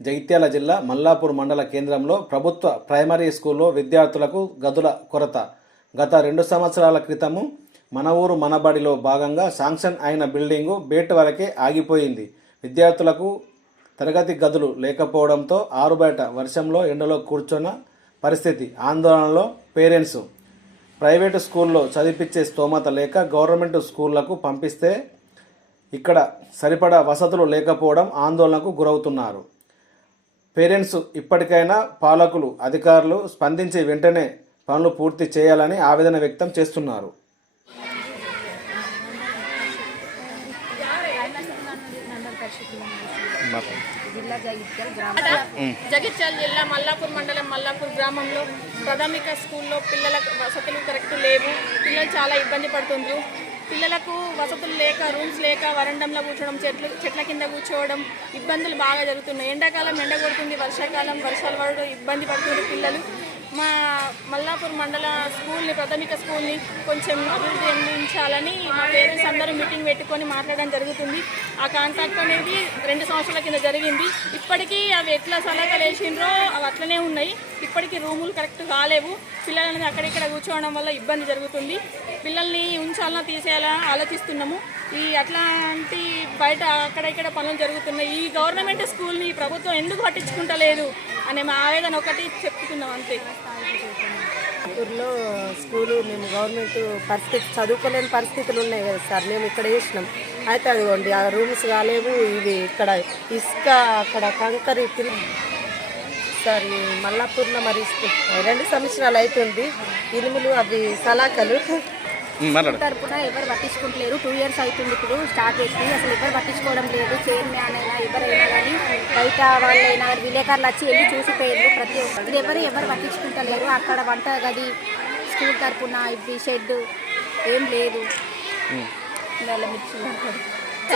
జగిత్యాల జిల్లా మల్లాపూర్ మండల కేంద్రంలో ప్రభుత్వ ప్రైమరీ స్కూల్లో విద్యార్థులకు గదుల కొరత. గత రెండు సంవత్సరాల క్రితము మన ఊరు మనబడిలో భాగంగా శాంక్షన్ అయిన బిల్డింగు బేట్ వరకే ఆగిపోయింది. విద్యార్థులకు తరగతి గదులు లేకపోవడంతో ఆరు బయట వర్షంలో ఎండలో కూర్చున్న పరిస్థితి. ఆందోళనలో పేరెంట్స్. ప్రైవేటు స్కూల్లో చదివించే స్తోమత లేక గవర్నమెంట్ స్కూళ్ళకు పంపిస్తే ఇక్కడ సరిపడా వసతులు లేకపోవడం ఆందోళనకు గురవుతున్నారు. పేరెంట్స్ ఇప్పటికైనా పాలకులు అధికారులు స్పందించి వెంటనే పనులు పూర్తి చేయాలని ఆవేదన వ్యక్తం చేస్తున్నారు. జిల్లా జగిత్యాల గ్రామ. జగిత్యాల జిల్లా మల్లాపూర్ మండలం మల్లాపూర్ గ్రామంలో ప్రాథమిక స్కూల్లో పిల్లలకు వసతులు కరెక్ట్ లేవు. పిల్లలు చాలా ఇబ్బంది పడుతుండ్రు. పిల్లలకు వసతులు లేక రూమ్స్ లేక వరండంలో కూర్చోవడం చెట్లు చెట్ల కింద కూర్చోవడం ఇబ్బందులు బాగా జరుగుతున్నాయి. ఎండాకాలం ఎండ కొడుతుంది వర్షాకాలం వర్షాలు పడడం ఇబ్బంది పడుతుంది పిల్లలు. మా మల్లాపూర్ మండల స్కూల్ని ప్రాథమిక స్కూల్ని కొంచెం అభివృద్ధి అందించాలని మా పేరెంట్స్ అందరూ మీటింగ్ పెట్టుకొని మాట్లాడడం జరుగుతుంది. ఆ కాంట్రాక్ట్ అనేది రెండు సంవత్సరాల కింద జరిగింది. ఇప్పటికీ అవి ఎట్లా సలహాలు వేసిండ్రో అవి అట్లనే ఉన్నాయి. ఇప్పటికీ రూములు కరెక్ట్ కాలేవు. పిల్లలని అక్కడిక్కడ కూర్చోవడం వల్ల ఇబ్బంది జరుగుతుంది. పిల్లల్ని ఉంచాలన్నా తీసేయాలా ఆలోచిస్తున్నాము. ఈ అట్లాంటి బయట అక్కడ ఇక్కడ పనులు జరుగుతున్నాయి. ఈ గవర్నమెంట్ స్కూల్ని ప్రభుత్వం ఎందుకు పట్టించుకుంటలేదు అనే మా ఆవేదన ఒకటి చెప్తున్నాం అంతే. ఊర్లో స్కూలు మేము గవర్నమెంట్ పరిస్థితి చదువుకోలేని పరిస్థితులు ఉన్నాయి కదా సార్. మేము ఇక్కడ వేసినాం అయితే అదిగోండి ఆ రూమ్స్ కాలేవు ఇవి ఇక్కడ ఇసుక అక్కడ కంకర పిల్ల సార్ మల్లాపూర్లో మరి రెండు సంవత్సరాలు అవుతుంది ఇనుములు అవి సలాకలు. తరపున ఎవరు పట్టించుకుంటలేరు. టూ ఇయర్స్ అవుతుంది ఇప్పుడు స్టార్ట్ చేసి అసలు ఎవరు పట్టించుకోవడం లేదు. చైర్మన్ అయినా ఎవరైనా కానీ బయట వాళ్ళైనా విలేకరులు వచ్చి వెళ్ళి చూసిపోయారు ప్రతి ఒక్కరు. ఎవరు ఎవరు పట్టించుకుంటలేరు. అక్కడ వంట గది స్కూల్ తరపున ఇవి షెడ్ ఏం లేదు.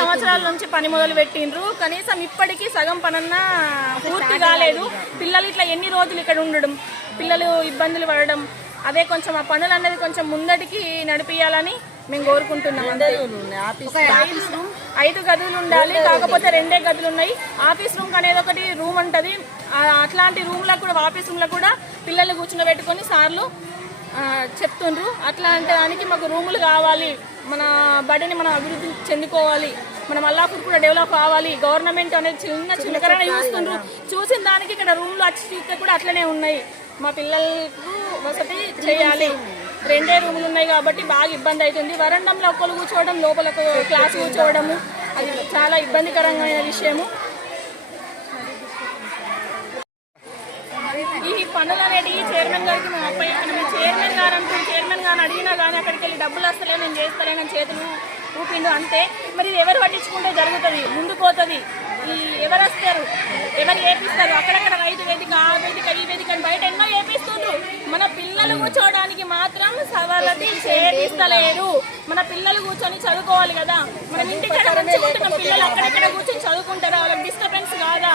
సంవత్సరాల నుంచి పని మొదలు పెట్టిండ్రు. కనీసం ఇప్పటికీ సగం పనన్నా పూర్తి కాలేదు. పిల్లలు ఇట్లా ఎన్ని రోజులు ఇక్కడ ఉండడం? పిల్లలు ఇబ్బందులు పడడం? అదే కొంచెం ఆ పనులు అనేది కొంచెం ముందటికి నడిపియాలని మేము కోరుకుంటున్నాం ఐదు ఐదు గదులు ఉండాలి కాకపోతే రెండే గదులు ఉన్నాయి. ఆఫీస్ రూమ్ అనేది ఒకటి రూమ్ ఉంటుంది. అట్లాంటి రూమ్లకు కూడా ఆఫీస్ రూమ్లో కూడా పిల్లల్ని కూర్చుండబెట్టుకొని సార్లు చెప్తుండ్రు. అట్లాంటి దానికి మాకు రూములు కావాలి. మన బడిని మనం అభివృద్ధి చెందుకోవాలి. మన మల్లాపూర్ కూడా డెవలప్ కావాలి. గవర్నమెంట్ అనేది చిన్న చిన్నకరణ చూస్తుండ్రు. చూసిన దానికి ఇక్కడ రూమ్లు వచ్చి చూస్తే కూడా అట్లనే ఉన్నాయి. మా పిల్లలకు వసతి చేయాలి. రెండే రూములు ఉన్నాయి కాబట్టి బాగా ఇబ్బంది అవుతుంది. వరండంలో ఒక్కరు కూర్చోవడం లోపల క్లాస్ కూర్చోవడము అది చాలా ఇబ్బందికరమైన విషయము. ఈ పనులు అనేటివి చైర్మన్ గారికి మేము అప్పయ్య చైర్మన్ గారు అంటూ చైర్మన్ గారిని అడిగినా కానీ అక్కడికి వెళ్ళి డబ్బులు వస్తలే నేను చేస్తలేనని చేతులు ఊపిండు అంతే మరి ఎవరు పట్టించుకుంటే జరుగుతుంది ముందు పోతుంది. ఈ ఎవరు వస్తారు? ఎవరు ఏపిస్తారు? అక్కడక్కడ రైతు వేదిక ఆ వేదిక ఈ వేదిక అని బయట ఎన్నో ఏపిస్తుండ్రు. కూర్చోవడానికి మాత్రం సవాళ్ళది చేపిస్తలేరు. మన పిల్లలు కూర్చొని చదువుకోవాలి కదా. మనం ఇంటికాడ మంచిగా పిల్లలు అక్కడక్కడ కూర్చొని చదువుకుంటారా? వాళ్ళకి డిస్టర్బెన్స్ కాదా?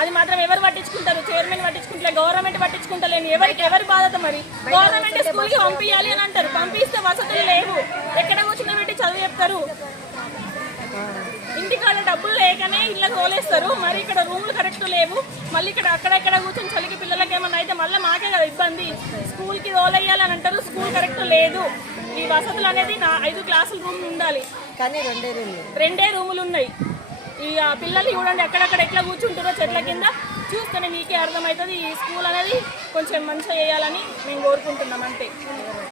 అది మాత్రం ఎవరు పట్టించుకుంటారు? చైర్మన్ పట్టించుకుంటారు గవర్నమెంట్ పట్టించుకుంటలేని ఎవరికి ఎవరి బాధత మరి? గవర్నమెంట్ స్కూల్కి పంపించాలి అని అంటారు. పంపిస్తే వసతులు లేవు. ఎక్కడ కూర్చుని పెట్టి చదువు చెప్తారు. ఇంటికాడ డబ్బులు లేకనే ఇళ్ళ తోలేస్తారు. మరి ఇక్కడ రూమ్లు కరెక్ట్ లేవు. మళ్ళీ ఇక్కడ అక్కడెక్కడ కూర్చొని చలికి పిల్లలకి ఏమన్నా అయితే మళ్ళీ మాకే కదా ఇబ్బంది. స్కూల్కి తోలేయాలి అని అంటారు స్కూల్ కరెక్ట్ లేదు. ఈ వసతులు అనేది నా ఐదు క్లాసుల రూమ్ ఉండాలి. కానీ రెండే రూమ్లు. రెండే రూములు ఉన్నాయి. ఈ పిల్లలు చూడండి ఎక్కడెక్కడ ఎట్లా కూర్చుంటారో చెట్ల కింద చూస్తేనే మీకే అర్థమవుతుంది. ఈ స్కూల్ అనేది కొంచెం మంచిగా చేయాలని మేము కోరుకుంటున్నాం అంతే.